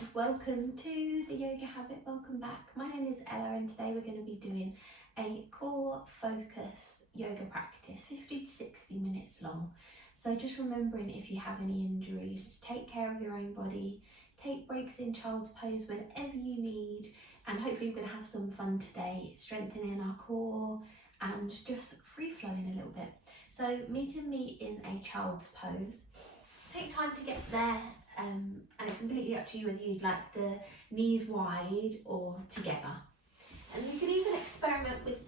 and welcome to the Yoga Habit. Welcome back. My name is Ella and today we're going to be doing a core focus yoga practice, 50 to 60 minutes long. So just remembering, if you have any injuries, to take care of your own body, take breaks in child's pose whenever you need, and hopefully we're going to have some fun today, strengthening our core and just free flowing a little bit. So meeting me in a child's pose. Take time to get there, and it's completely up to you whether you'd like the knees wide or together. And you can even experiment with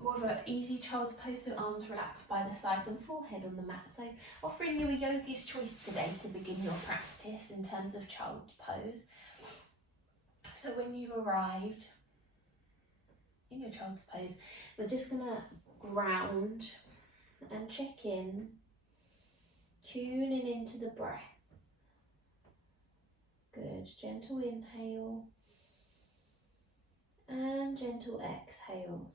more of an easy child's pose, so arms relaxed by the sides and forehead on the mat. So offering you a yogi's choice today to begin your practice in terms of child's pose. So when you've arrived in your child's pose, we're just going to ground and check in, tuning into the breath. Good, gentle inhale and gentle exhales.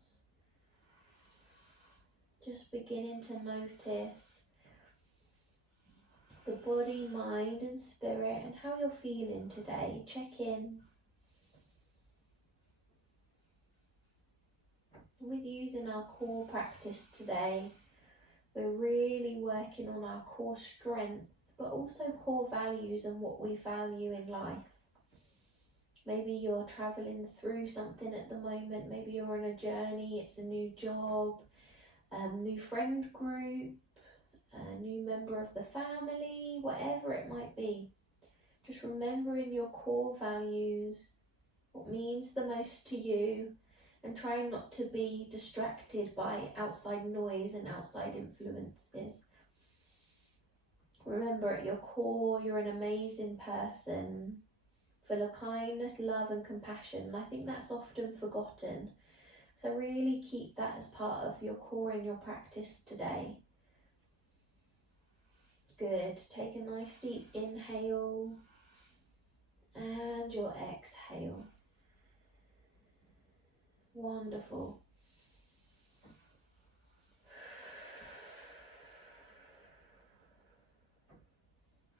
Just beginning to notice the body, mind and spirit and how you're feeling today. Check in. With using our core practice today, we're really working on our core strength, but also core values and what we value in life. Maybe you're travelling through something at the moment, maybe you're on a journey, it's a new job, new friend group, a new member of the family, whatever it might be. Just remembering your core values, what means the most to you, and trying not to be distracted by outside noise and outside influences. Remember, at your core, you're an amazing person, full of kindness, love and compassion. And I think that's often forgotten. So really keep that as part of your core in your practice today. Good. Take a nice deep inhale and your exhale. Wonderful.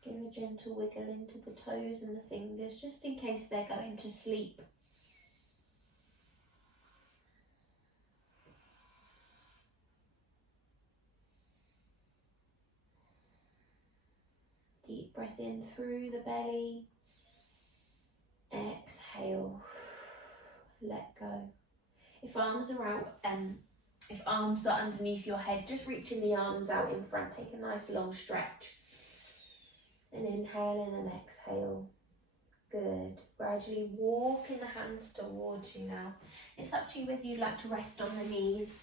Give a gentle wiggle into the toes and the fingers, just in case they're going to sleep. Deep breath in through the belly. Exhale. Let go. If arms are out, if arms are underneath your head, just reaching the arms out in front. Take a nice long stretch. And inhale and then exhale. Good. Gradually walking the hands towards you now. It's up to you whether you'd like to rest on the knees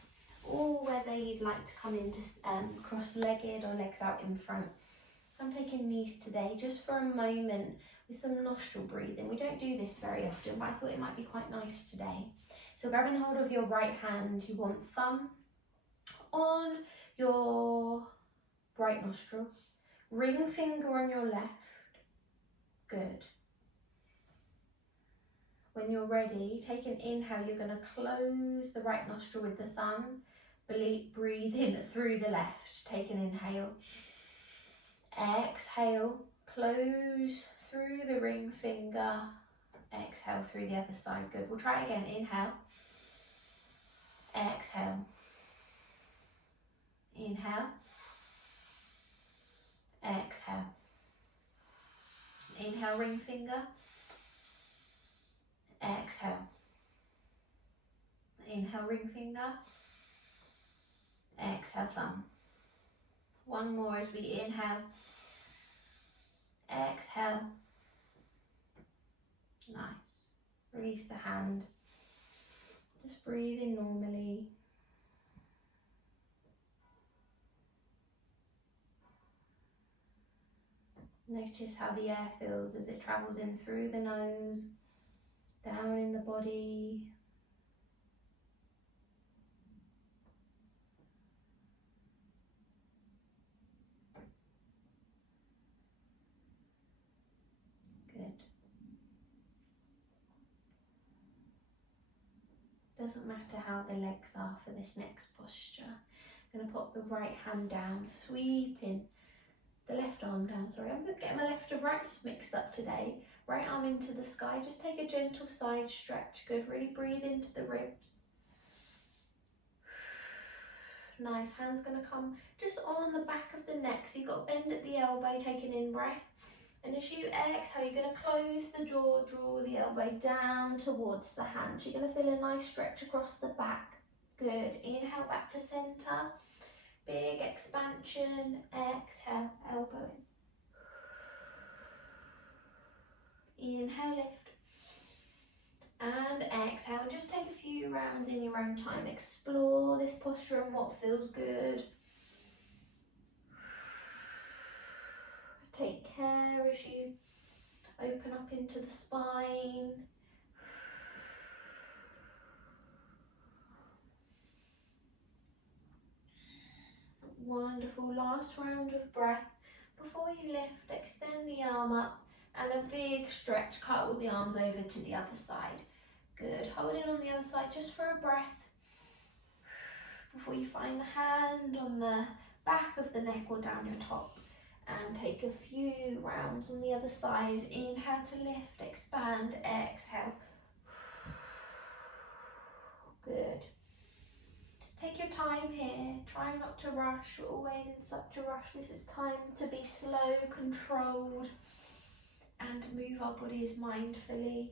or whether you'd like to come into cross-legged or legs out in front. I'm taking knees today just for a moment with some nostril breathing. We don't do this very often, but I thought it might be quite nice today. So grabbing hold of your right hand, you want thumb on your right nostril, ring finger on your left. Good. When you're ready, take an inhale. You're going to close the right nostril with the thumb. Breathe in through the left. Take an inhale. Exhale. Close through the ring finger. Exhale through the other side. Good. We'll try it again. Inhale. Exhale. Inhale. Exhale. Inhale, ring finger. Exhale. Inhale, ring finger. Exhale, thumb. One more as we inhale. Exhale. Nice. Release the hand. Just breathe in normally. Notice how the air feels as it travels in through the nose, down in the body. Good. Doesn't matter how the legs are for this next posture. I'm going to pop the right hand down, sweeping the left arm down, sorry. I'm getting my left and right mixed up today. Right arm into the sky, just take a gentle side stretch. Good, really breathe into the ribs. Nice, hand's gonna come just on the back of the neck. So you've got a bend at the elbow, take an in-breath. And as you exhale, you're gonna close the jaw, draw the elbow down towards the hand. So you're gonna feel a nice stretch across the back. Good, inhale back to center. Big expansion, exhale, elbow in. Inhale, lift. And exhale, and just take a few rounds in your own time. Explore this posture and what feels good. Take care as you open up into the spine. Wonderful, last round of breath. Before you lift, extend the arm up and a big stretch, cut all the arms over to the other side. Good, hold it on the other side just for a breath. Before you find the hand on the back of the neck or down your top. And take a few rounds on the other side. Inhale to lift, expand, exhale. Good. Take your time here, try not to rush. We're always in such a rush. This is time to be slow, controlled, and move our bodies mindfully.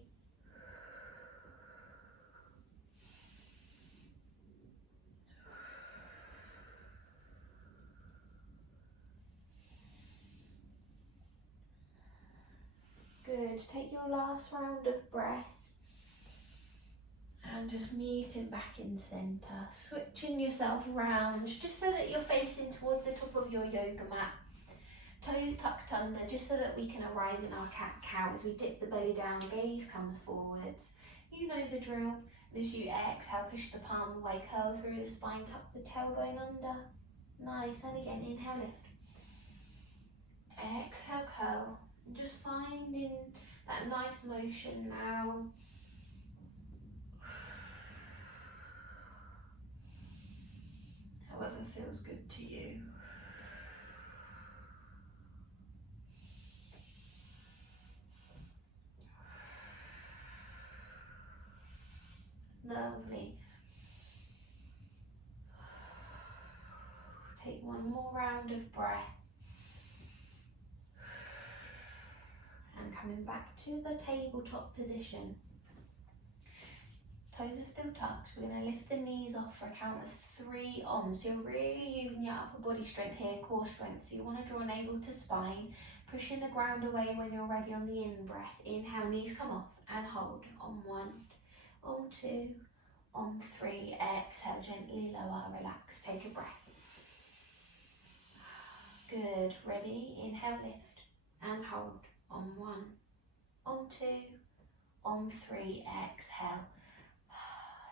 Good, take your last round of breath. And just meeting back in centre, switching yourself around just so that you're facing towards the top of your yoga mat. Toes tucked under, just so that we can arrive in our cat-cow. As we dip the belly down, gaze comes forwards. You know the drill. And as you exhale, push the palm away, curl through the spine, tuck the tailbone under. Nice, and again, inhale, lift. Exhale, curl. And just finding that nice motion now. However feels good to you. Lovely. Take one more round of breath. And coming back to the tabletop position. Toes are still tucked. We're going to lift the knees off for a count of 3 on. So you're really using your upper body strength here, core strength. So you want to draw navel to spine, pushing the ground away when you're ready on the in-breath. Inhale, knees come off and hold on 1, on 2, on 3. Exhale, gently lower, relax, take a breath. Good, ready? Inhale, lift and hold on 1, on 2, on 3. Exhale.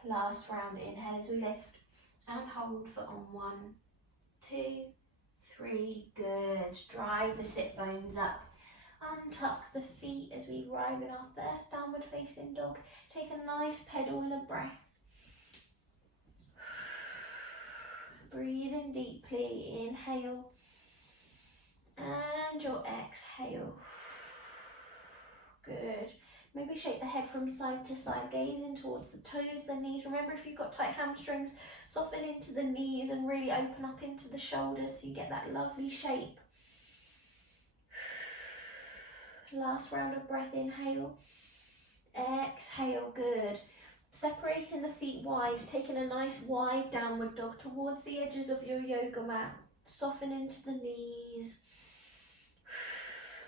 Last round, inhale as we lift and hold for on 1, 2, 3. Good. Drive the sit bones up. Untuck the feet as we arrive in our first downward facing dog. Take a nice pedal of breath. Breathe in deeply. Inhale. And your exhale. Good. Maybe shake the head from side to side, gazing towards the toes, the knees. Remember, if you've got tight hamstrings, soften into the knees and really open up into the shoulders so you get that lovely shape. Last round of breath, inhale. Exhale, good. Separating the feet wide, taking a nice wide downward dog towards the edges of your yoga mat. Soften into the knees.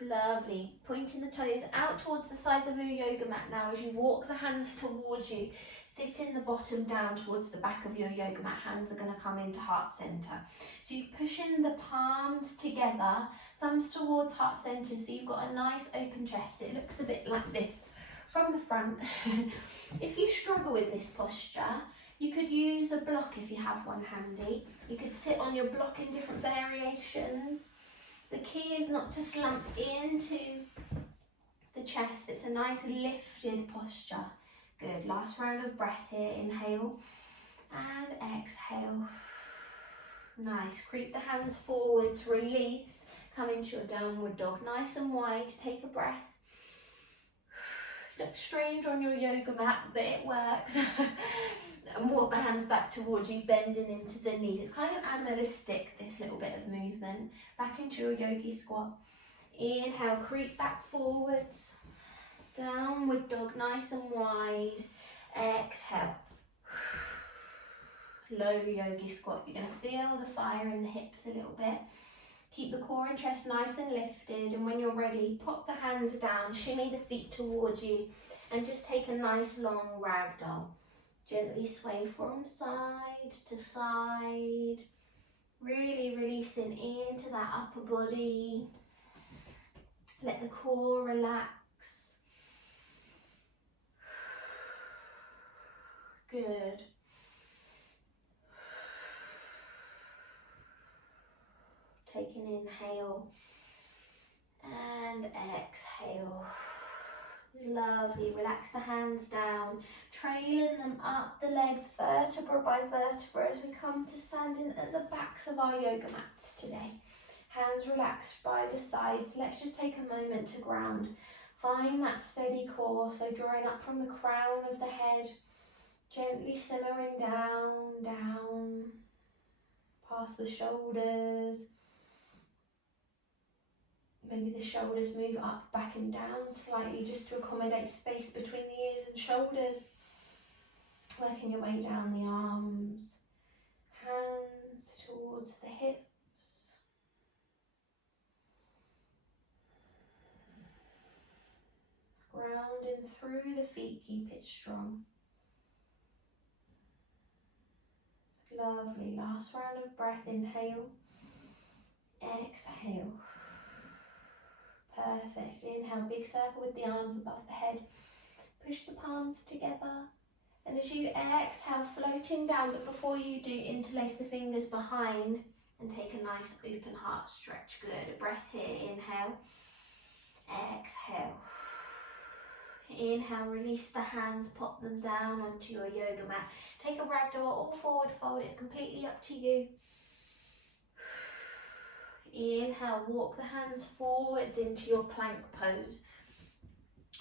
Lovely. Pointing the toes out towards the sides of your yoga mat now as you walk the hands towards you. Sitting the bottom down towards the back of your yoga mat. Hands are going to come into heart center. So you're pushing the palms together, thumbs towards heart center, so you've got a nice open chest. It looks a bit like this from the front. If you struggle with this posture, you could use a block if you have one handy. You could sit on your block in different variations. The key is not to slump into the chest. It's a nice lifted posture. Good. Last round of breath here. Inhale and exhale. Nice. Creep the hands forwards. Release. Come into your downward dog, nice and wide, take a breath. Looks strange on your yoga mat, but it works. And walk the hands back towards you, bending into the knees. It's kind of animalistic, this little bit of movement. Back into your yogi squat. Inhale, creep back forwards. Downward dog, nice and wide. Exhale. Low yogi squat. You're going to feel the fire in the hips a little bit. Keep the core and chest nice and lifted, and when you're ready, pop the hands down, shimmy the feet towards you, and just take a nice long ragdoll. Gently sway from side to side, really releasing into that upper body. Let the core relax. Good. Take an inhale and exhale. Lovely. Relax the hands down, trailing them up the legs vertebra by vertebra as we come to standing at the backs of our yoga mats today. Hands relaxed by the sides. Let's just take a moment to ground. Find that steady core, so drawing up from the crown of the head, gently simmering down, past the shoulders. Maybe the shoulders move up, back and down slightly just to accommodate space between the ears and shoulders. Working your way down the arms, hands towards the hips. Grounding through the feet, keep it strong. Lovely. Last round of breath. Inhale, exhale. Perfect. Inhale, big circle with the arms above the head. Push the palms together. And as you exhale, floating down, but before you do, interlace the fingers behind and take a nice open heart stretch. Good. A breath here. Inhale, exhale. Inhale, release the hands, pop them down onto your yoga mat. Take a ragdoll or forward fold. It's completely up to you. Inhale, walk the hands forwards into your plank pose.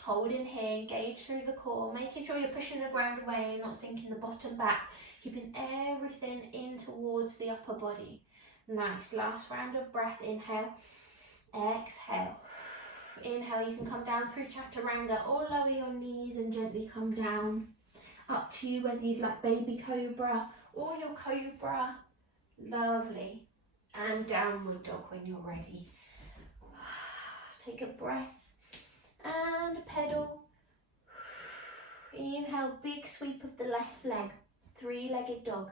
Holding here, engage through the core, making sure you're pushing the ground away and not sinking the bottom back, keeping everything in towards the upper body. Nice. Last round of breath. Inhale, exhale. Inhale, you can come down through chaturanga or lower your knees and gently come down. Up to you whether you'd like baby cobra or your cobra. Lovely. And downward dog when you're ready. Take a breath and pedal. Inhale, big sweep of the left leg, three-legged dog.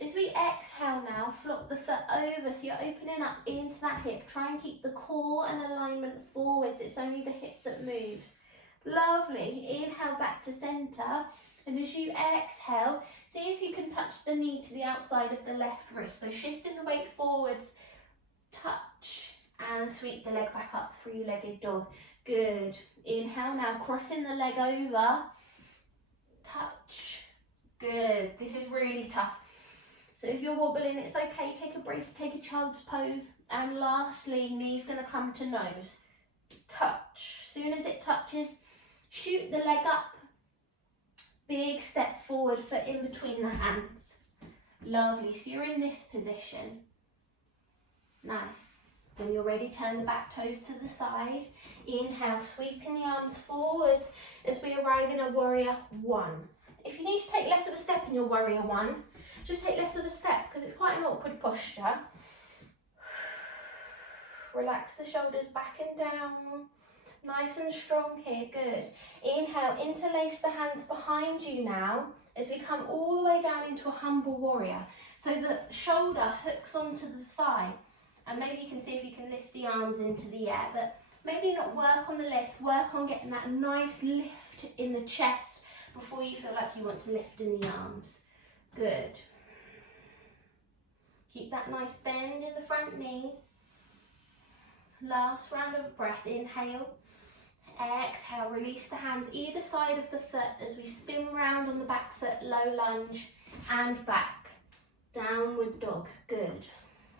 As we exhale now, flop the foot over, so you're opening up into that hip. Try and keep the core and alignment forwards. It's only the hip that moves. Lovely. Inhale back to center. And as you exhale, see if you can touch the knee to the outside of the left wrist. So shifting the weight forwards, touch, and sweep the leg back up, three-legged dog. Good. Inhale now, crossing the leg over, touch. Good. This is really tough. So if you're wobbling, it's okay. Take a break, take a child's pose. And lastly, knee's going to come to nose. Touch. As soon as it touches, shoot the leg up. Big step forward, foot in between the hands. Lovely. So you're in this position. Nice. When you're ready, turn the back toes to the side. Inhale, sweeping the arms forwards as we arrive in a warrior one. If you need to take less of a step in your warrior one, just take less of a step because it's quite an awkward posture. Relax the shoulders back and down. Nice and strong here, good. Inhale, interlace the hands behind you now as we come all the way down into a humble warrior. So the shoulder hooks onto the thigh. And maybe you can see if you can lift the arms into the air, but maybe not work on the lift, work on getting that nice lift in the chest before you feel like you want to lift in the arms. Good. Keep that nice bend in the front knee. Last round of breath. Inhale, exhale, release the hands either side of the foot as we spin round on the back foot, low lunge and back. Downward dog, good.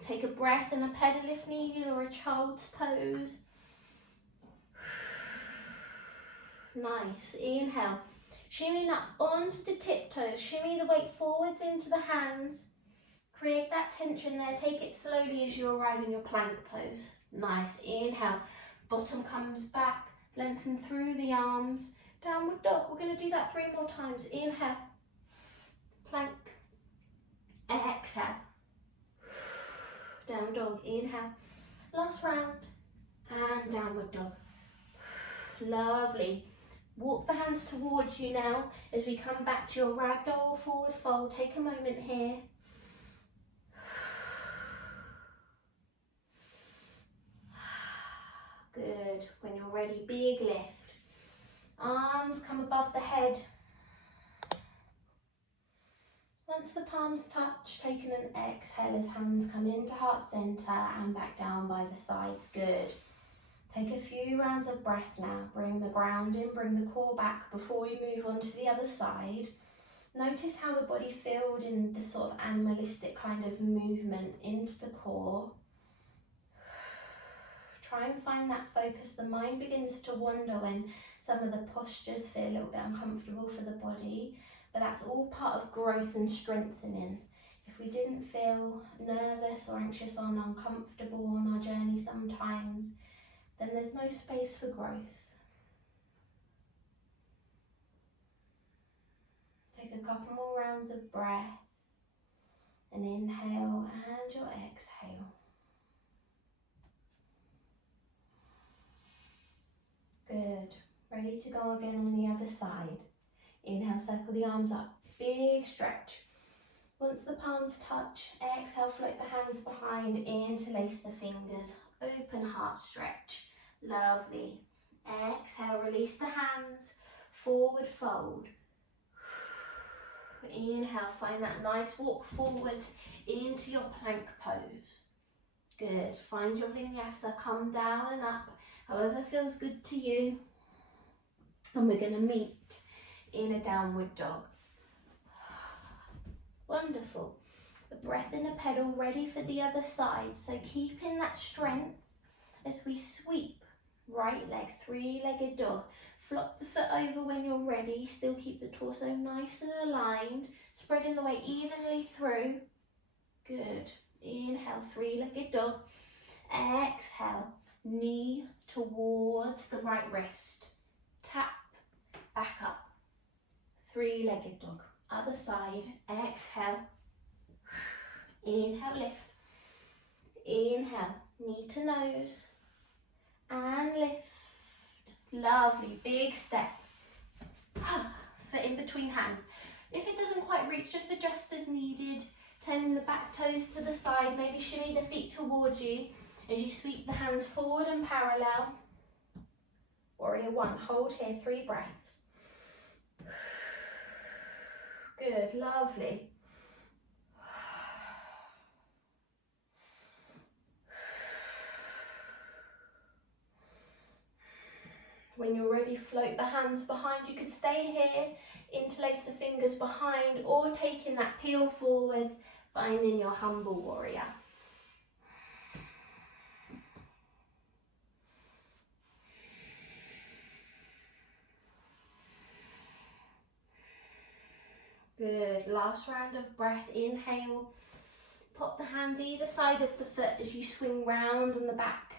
Take a breath and a pedal if needed, or a child's pose. Nice. Inhale. Shimmying up onto the tiptoes. Shimmy the weight forwards into the hands. Create that tension there. Take it slowly as you arrive in your plank pose. Nice. Inhale. Bottom comes back. Lengthen through the arms. Downward dog. We're going to do that 3 more times. Inhale. Plank. Exhale. Down dog. Inhale. Last round. And downward dog. Lovely. Walk the hands towards you now as we come back to your ragdoll or forward fold. Take a moment here. Good. When you're ready, big lift. Arms come above the head. Once the palms touch, take an exhale as hands come into heart center and back down by the sides. Good. Take a few rounds of breath now. Bring the ground in, bring the core back before we move on to the other side. Notice how the body filled in this sort of animalistic kind of movement into the core. Try and find that focus. The mind begins to wander when some of the postures feel a little bit uncomfortable for the body, but that's all part of growth and strengthening. If we didn't feel nervous or anxious or uncomfortable on our journey sometimes, then there's no space for growth. Take a couple more rounds of breath, an inhale and your exhale. Good. Ready to go again on the other side. Inhale, circle the arms up, big stretch. Once the palms touch, exhale, float the hands behind, interlace the fingers, open heart stretch. Lovely. Exhale, release the hands, forward fold. Inhale, find that nice walk forwards into your plank pose. Good. Find your vinyasa, come down and up, however feels good to you. And we're going to meet in a downward dog. Wonderful. The breath in a pedal, ready for the other side. So keeping that strength as we sweep. Right leg, 3-legged dog. Flop the foot over when you're ready. Still keep the torso nice and aligned. Spreading the weight evenly through. Good. Inhale, 3-legged dog. Exhale, knee towards the right wrist. Tap, back up. 3-legged dog. Other side. Exhale. Inhale, lift. Inhale, knee to nose. And lift. Lovely, big step. Foot in between hands. If it doesn't quite reach, just adjust as needed. Turning the back toes to the side, maybe shimmy the feet towards you as you sweep the hands forward and parallel. Warrior 1, hold here, 3 breaths. Good, lovely. When you're ready, float the hands behind. You could stay here, interlace the fingers behind, or taking that peel forward, finding your humble warrior. Good, last round of breath, inhale. Pop the hands either side of the foot as you swing round on the back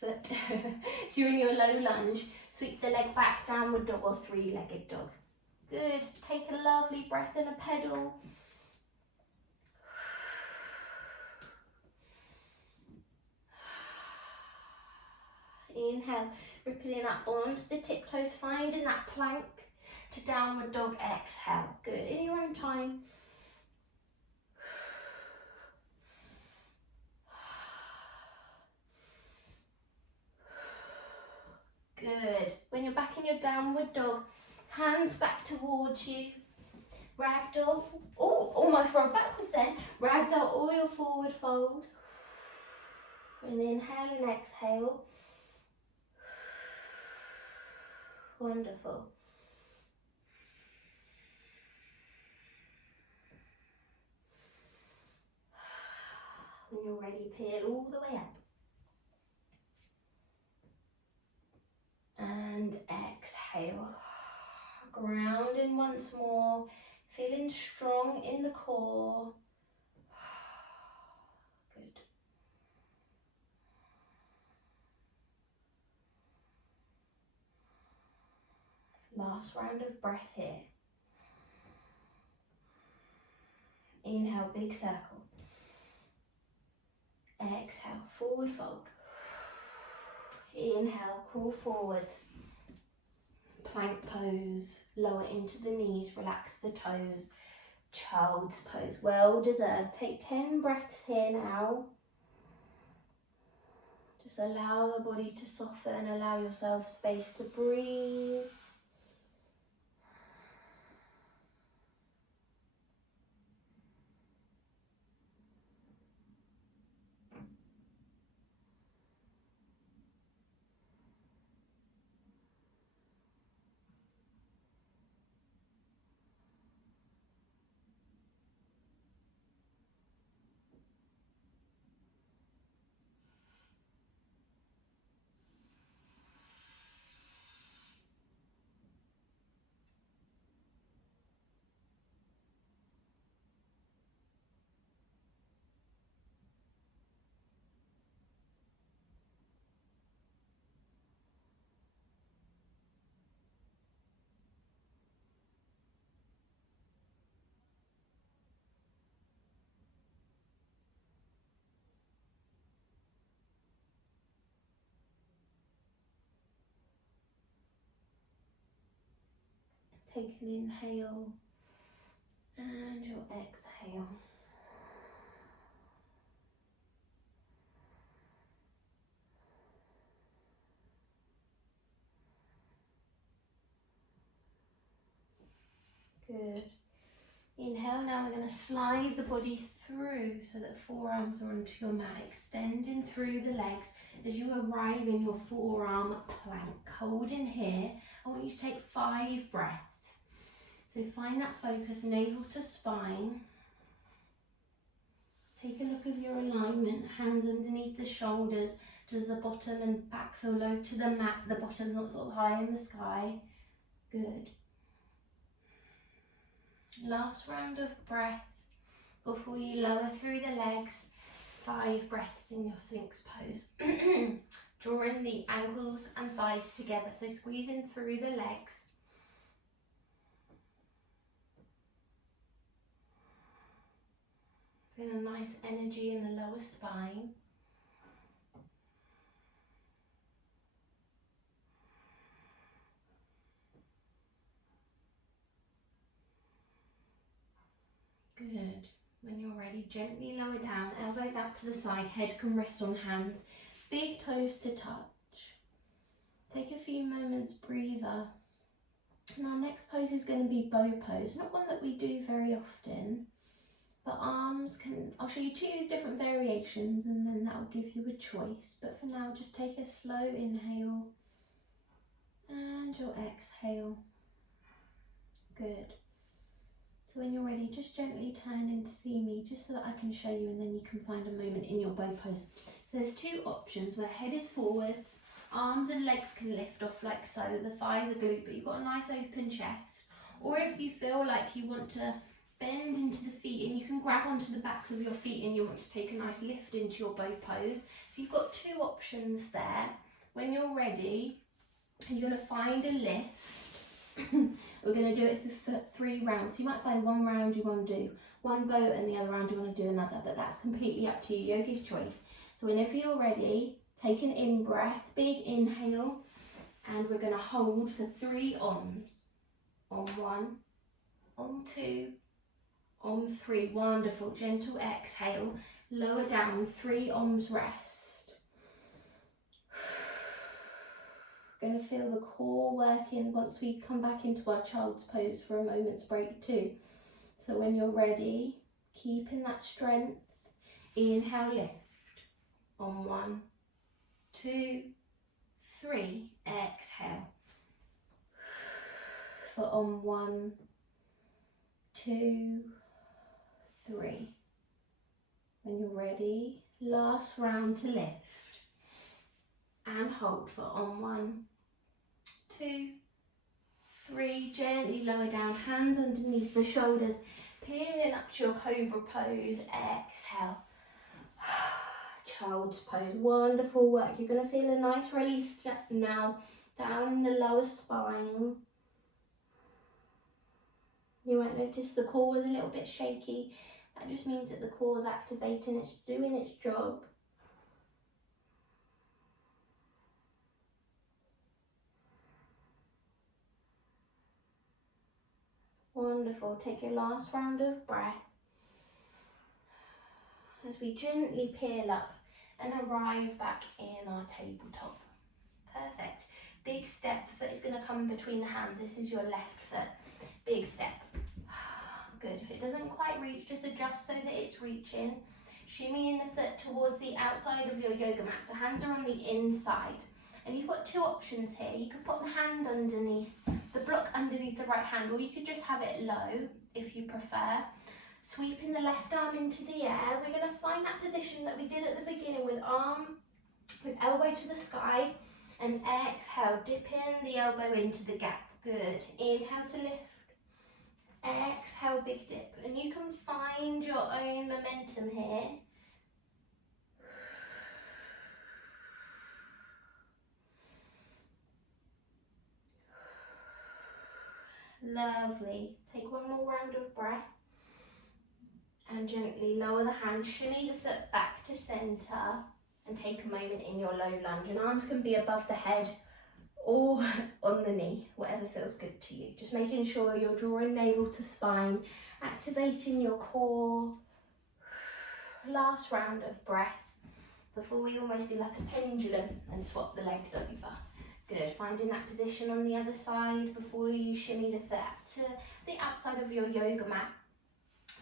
foot. So you're in your low lunge. Sweep the leg back, downward dog or 3-legged dog. Good, take a lovely breath in a pedal. Inhale, rippling up onto the tiptoes, finding that plank to downward dog, exhale. Good, in your own time. Good. When you're back in your downward dog, hands back towards you. Ragdoll. Oh, almost roll backwards then. Ragdoll or your forward fold. And inhale and exhale. Wonderful. When you're ready, peel all the way up. And exhale. Grounding once more, feeling strong in the core. Good. Last round of breath here. Inhale, big circle. Exhale, forward fold. Inhale, crawl forwards. Plank pose, lower into the knees, relax the toes. Child's pose, well deserved. Take 10 breaths here now. Just allow the body to soften, allow yourself space to breathe. Take an inhale and your exhale. Good. Inhale, now we're going to slide the body through so that forearms are onto your mat, extending through the legs as you arrive in your forearm plank. Hold in here. I want you to take 5 breaths. So find that focus, navel to spine. Take a look of your alignment, hands underneath the shoulders. Does the bottom and back feel low to the mat? The bottom's not sort of high in the sky. Good. Last round of breath before you lower through the legs. 5 breaths in your Sphinx pose. Drawing the ankles and thighs together, so squeezing through the legs. Feel a nice energy in the lower spine. Good. When you're ready, gently lower down, elbows out to the side, head can rest on hands, big toes to touch. Take a few moments, breather. And our next pose is going to be bow pose, not one that we do very often, but arms can, I'll show you 2 different variations and then that will give you a choice. But for now, just take a slow inhale and your exhale. Good. So when you're ready, just gently turn in to see me, just so that I can show you and then you can find a moment in your bow pose. So there's 2 options where head is forwards, arms and legs can lift off like so, the thighs are glued, but you've got a nice open chest. Or if you feel like you want to bend into the feet and you can grab onto the backs of your feet and you want to take a nice lift into your bow pose. So you've got 2 options there. When you're ready, you're going to find a lift. We're going to do it for 3 rounds. So you might find one round you want to do one bow and the other round you want to do another, but that's completely up to you, yogi's choice. So whenever you're ready, take an in breath, big inhale, and we're going to hold for 3 ohms. On 1, on 2, on 3. Wonderful. Gentle exhale, lower down, 3 ohms rest. Going to feel the core working once we come back into our child's pose for a moment's break too. So when you're ready, keeping that strength, inhale, lift. On 1, 2, 3, exhale. For on 1, 2, 3. When you're ready, Last round to lift. And hold for on 1, 2, 3. Gently lower down, hands underneath the shoulders, peeling up to your cobra pose. Exhale. Child's pose. Wonderful work. You're going to feel a nice release now down in the lower spine. You might notice the core was a little bit shaky. That just means that the core is activating, it's doing its job. Wonderful. Take your last round of breath as we gently peel up and arrive back in our tabletop. Perfect. Big step. Foot is going to come between the hands. This is your left foot. Big step. Good. If it doesn't quite reach, just adjust so that it's reaching. Shimmying the foot towards the outside of your yoga mat. So hands are on the inside. And you've got two options here. You can put the hand underneath, the block underneath the right hand, or you could just have it low if you prefer. Sweeping the left arm into the air. We're going to find that position that we did at the beginning with elbow to the sky. And exhale, dipping the elbow into the gap. Good. Inhale to lift. Exhale, big dip. And you can find your own momentum here. Lovely. Take one more round of breath. And gently lower the hand, shimmy the foot back to centre. And take a moment in your low lunge. And arms can be above the head or on the knee, whatever feels good to you. Just making sure you're drawing navel to spine, activating your core. Last round of breath before we almost do like a pendulum and swap the legs over. Good. Finding that position on the other side before you shimmy the foot to the outside of your yoga mat.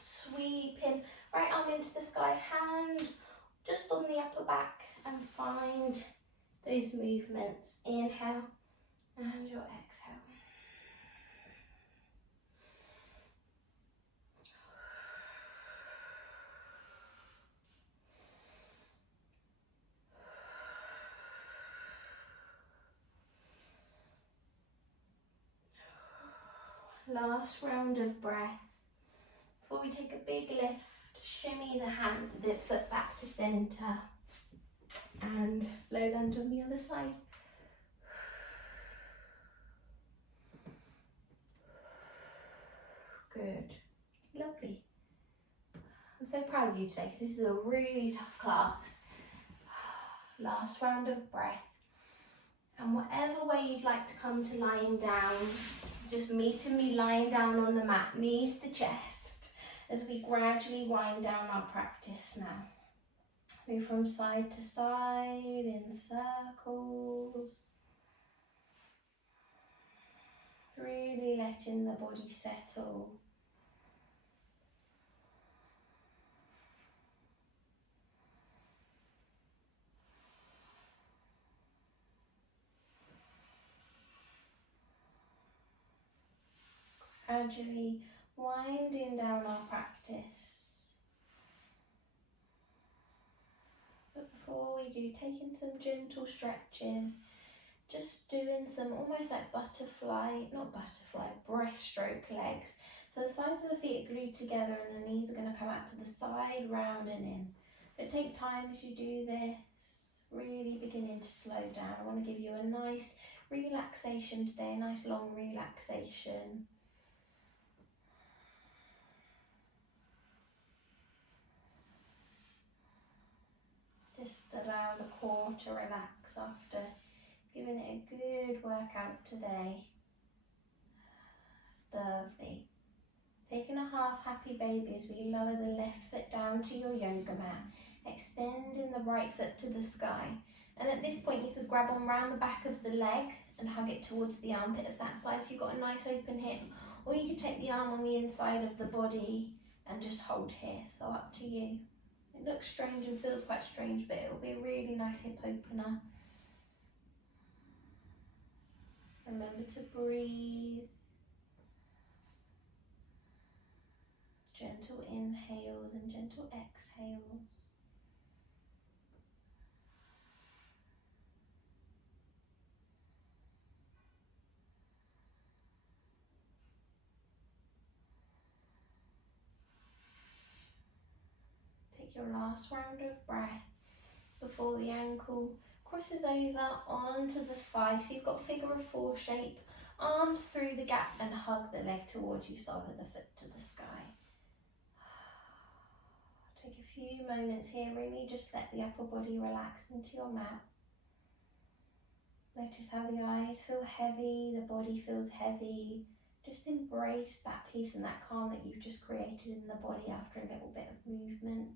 Sweeping right arm into the sky, hand just on the upper back, and find those movements. Inhale and your exhale. Last round of breath. Before we take a big lift, shimmy the foot back to centre and low lunge on the other side. Good. Lovely. I'm so proud of you today because this is a really tough class. Last round of breath. And whatever way you'd like to come to lying down, just meeting me lying down on the mat, knees to chest, as we gradually wind down our practice now. Move from side to side in circles. Really letting the body settle. Gradually winding down our practice. But before we do, taking some gentle stretches, just doing some almost like breaststroke legs. So the sides of the feet are glued together and the knees are going to come out to the side, round and in. But take time as you do this, really beginning to slow down. I want to give you a nice relaxation today, a nice long relaxation. Just allow the core to relax after giving it a good workout today. Lovely. Taking a half happy baby as we lower the left foot down to your yoga mat, extending the right foot to the sky. And at this point you could grab on round the back of the leg and hug it towards the armpit of that side so you've got a nice open hip. Or you could take the arm on the inside of the body and just hold here, so up to you. It looks strange and feels quite strange, but it'll be a really nice hip opener. Remember to breathe. Gentle inhales and gentle exhales. Take your last round of breath before the ankle crosses over onto the thigh. So you've got figure of four shape, arms through the gap and hug the leg towards you, sole of the foot to the sky. Take a few moments here, really just let the upper body relax into your mat. Notice how the eyes feel heavy, the body feels heavy. Just embrace that peace and that calm that you've just created in the body after a little bit of movement.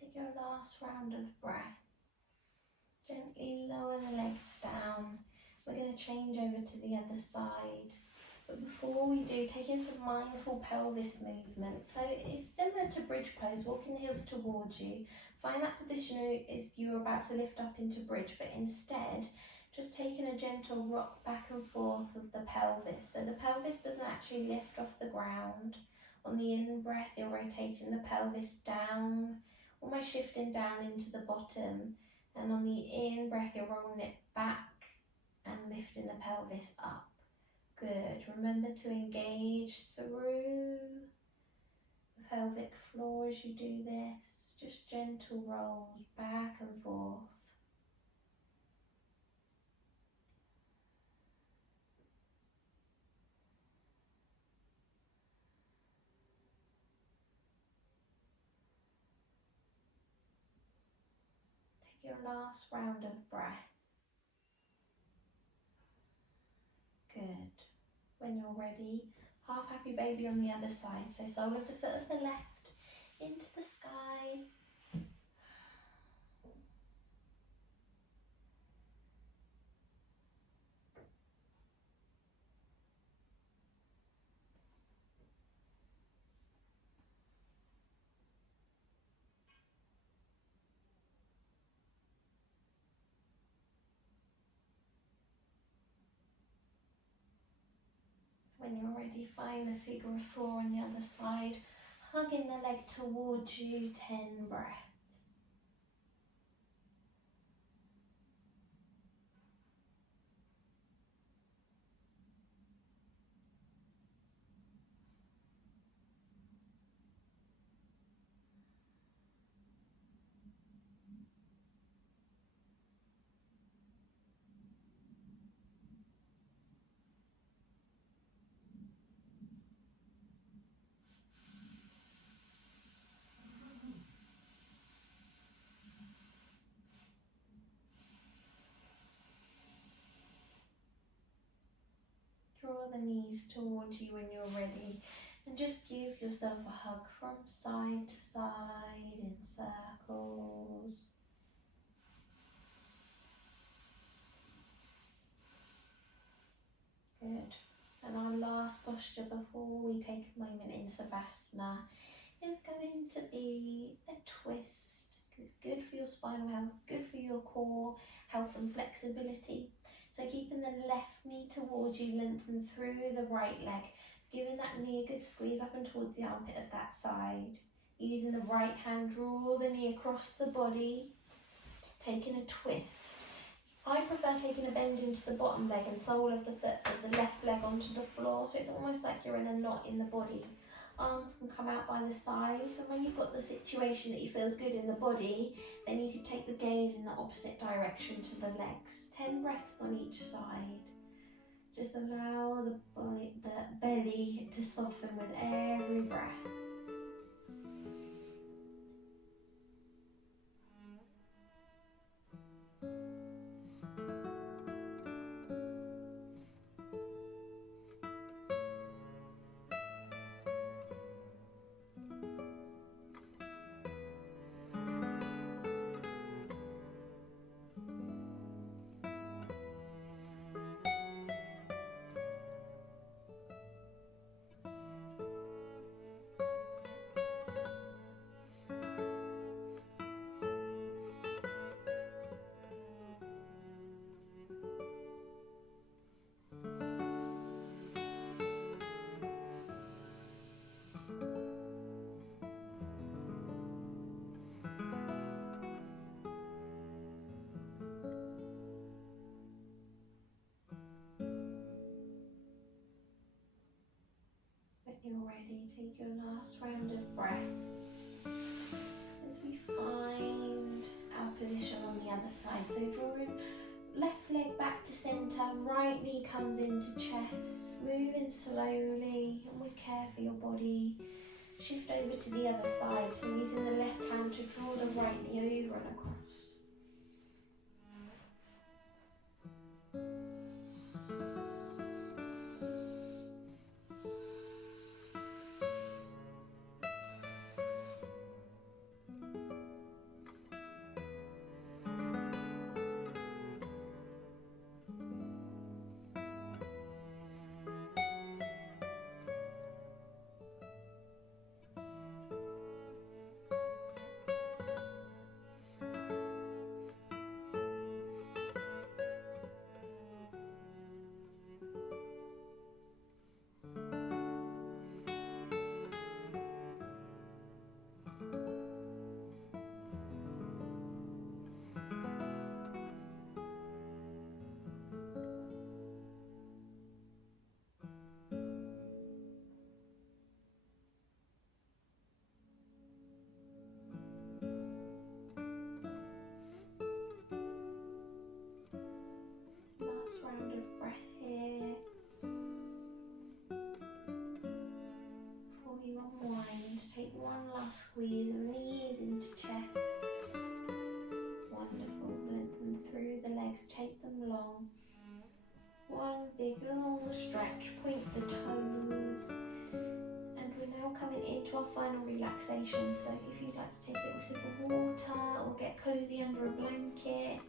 Take your last round of breath. Gently lower the legs down. We're going to change over to the other side. But before we do, take in some mindful pelvis movement. So it's similar to bridge pose, walking the heels towards you. Find that position as you're about to lift up into bridge, but instead, just taking a gentle rock back and forth of the pelvis. So the pelvis doesn't actually lift off the ground. On the in-breath, you're rotating the pelvis down, almost shifting down into the bottom. And on the in-breath, you're rolling it back and lifting the pelvis up. Good. Remember to engage through the pelvic floor as you do this. Just gentle rolls back and forth. Take your last round of breath. Good. When you're ready, half happy baby on the other side. So sole of the foot of the left into the sky. When you're ready, find the figure of four on the other side, hugging the leg towards you, 10 breaths. Draw the knees towards you when you're ready and just give yourself a hug from side to side in circles. Good. And our last posture before we take a moment in Savasana is going to be a twist. It's good for your spinal health, good for your core health and flexibility. So keeping the left knee towards you, lengthen through the right leg, giving that knee a good squeeze up and towards the armpit of that side. Using the right hand, draw the knee across the body, taking a twist. I prefer taking a bend into the bottom leg and sole of the foot of the left leg onto the floor, so it's almost like you're in a knot in the body. Arms can come out by the sides, and when you've got the situation that you feels good in the body, then you can take the gaze in the opposite direction to the legs. 10 breaths on each side. Just allow the belly to soften with every breath. you're ready, take your last round of breath as we find our position on the other side. So drawing left leg back to centre, right knee comes into chest, moving slowly and with care for your body. Shift over to the other side, so using the left hand to draw the right knee over and across. Last round of breath here before you unwind. Take one last squeeze, knees into chest. Wonderful. Lengthen through the legs, take them long. One big long stretch, point the toes. And we're now coming into our final relaxation. So if you'd like to take a little sip of water or get cozy under a blanket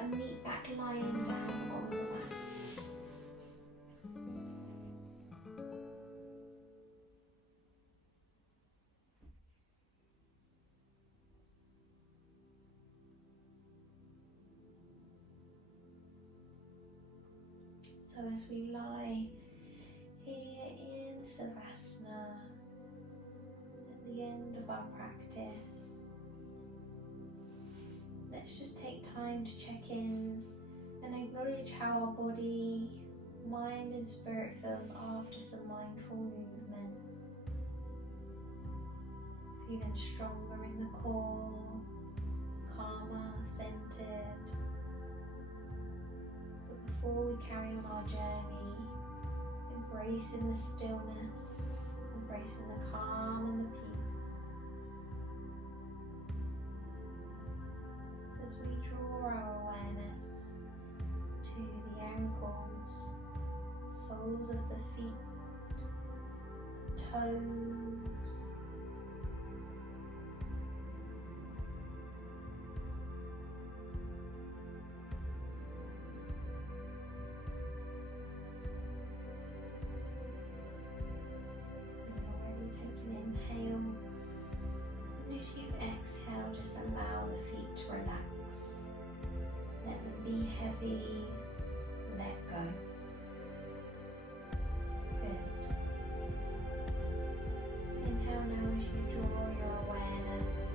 and meet back lying down on the mat. So as we lie here in Savasana, at the end of our practice, let's just take time to check in and acknowledge how our body, mind and spirit feels after some mindful movement. Feeling stronger in the core, calmer, centered. Before we carry on our journey, embracing the stillness, embracing the calm and the peace. As we draw our awareness to the ankles, soles of the feet, the toes, just allow the feet to relax. Let them be heavy. Let go. Good. Inhale now as you draw your awareness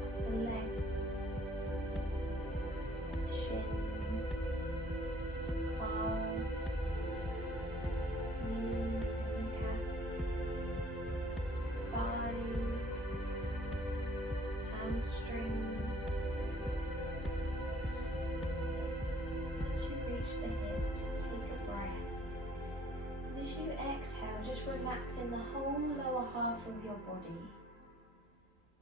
up the legs, shins, calves, knees, kneecaps, thighs, hamstrings. Once you reach the hips, take a breath. And as you exhale, just relaxing the whole lower half of your body.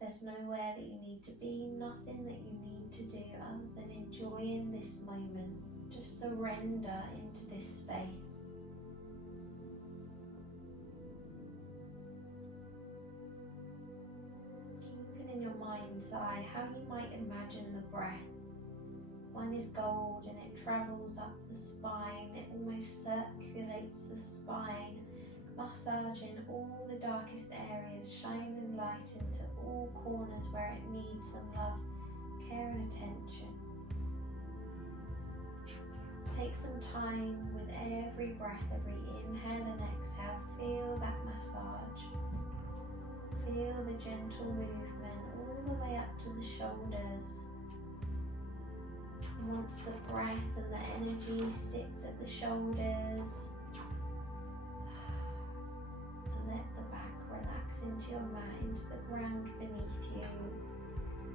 There's nowhere that you need to be, nothing that you need to do other than enjoying this moment. Just surrender into this space. In your mind's eye how you might imagine the breath. Mine is gold and it travels up the spine, it almost circulates the spine, massaging all the darkest areas, shining light into all corners where it needs some love, care and attention. Take some time with every breath, every inhale and exhale, feel that massage. Feel the gentle movement all the way up to the shoulders. And once the breath and the energy sits at the shoulders, into your mat, into the ground beneath you.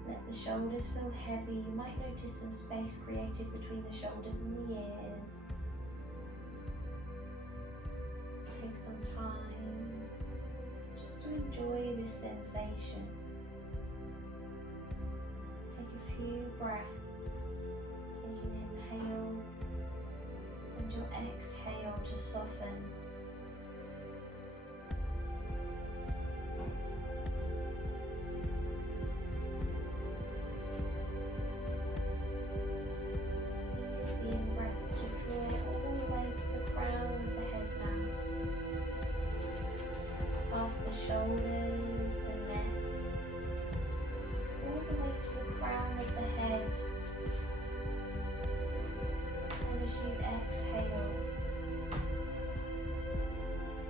Let the shoulders feel heavy. You might notice some space created between the shoulders and the ears. Take some time just to enjoy this sensation. Take a few breaths. Take an inhale and your exhale to soften. The shoulders, the neck, all the way to the crown of the head. And as you exhale,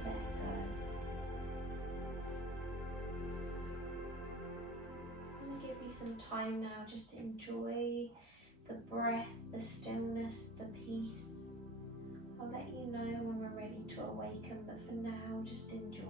let go. I'm going to give you some time now just to enjoy the breath, the stillness, the peace. I'll let you know when we're ready to awaken, but for now, just enjoy.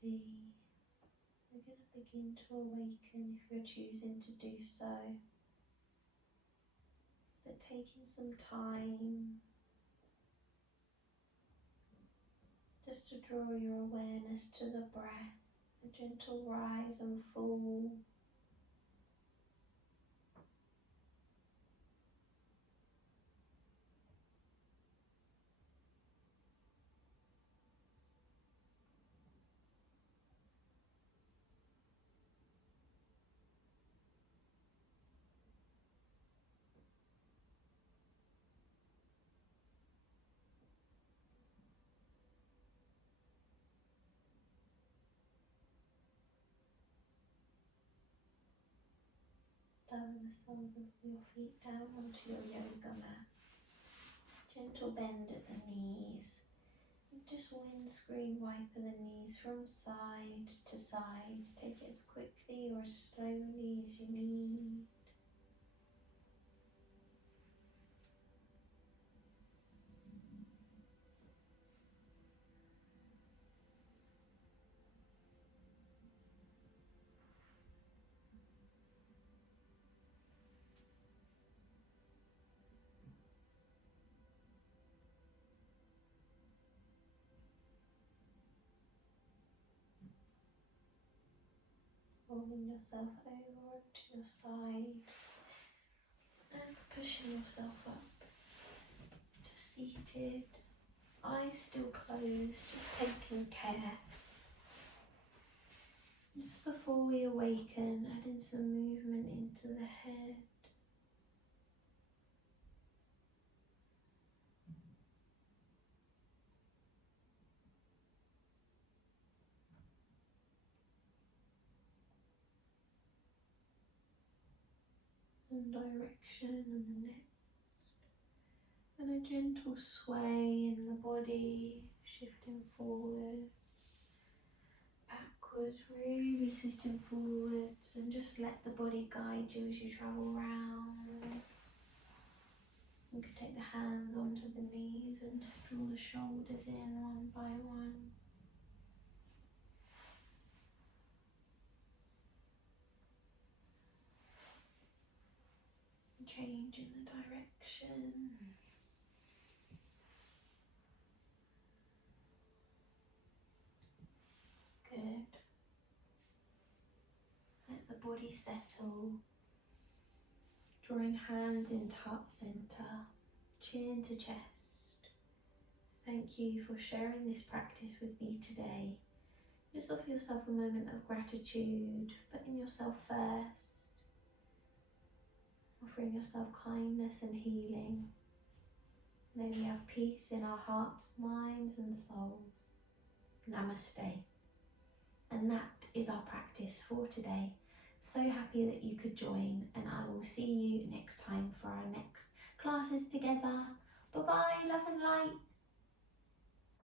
gently. We're going to begin to awaken if you're choosing to do so. But taking some time just to draw your awareness to the breath, a gentle rise and fall. Lower the soles of your feet down onto your yoga mat. Gentle bend at the knees. And just windscreen wiper the knees from side to side. Take it as quickly or as slowly as you need. Rolling yourself over to your side and pushing yourself up to seated. Eyes still closed, just taking care. Just before we awaken, adding some movement into the head. And direction and the neck. And a gentle sway in the body, shifting forwards, backwards, really sitting forwards, and just let the body guide you as you travel around. You can take the hands onto the knees and draw the shoulders in one by one. Changing the direction. Good. Let the body settle. Drawing hands into heart center, chin to chest. Thank you for sharing this practice with me today. Just offer yourself a moment of gratitude, putting yourself first, offering yourself kindness and healing. May we have peace in our hearts, minds and souls. Namaste. And that is our practice for today. So happy that you could join, and I will see you next time for our next classes together. Bye bye, love and light.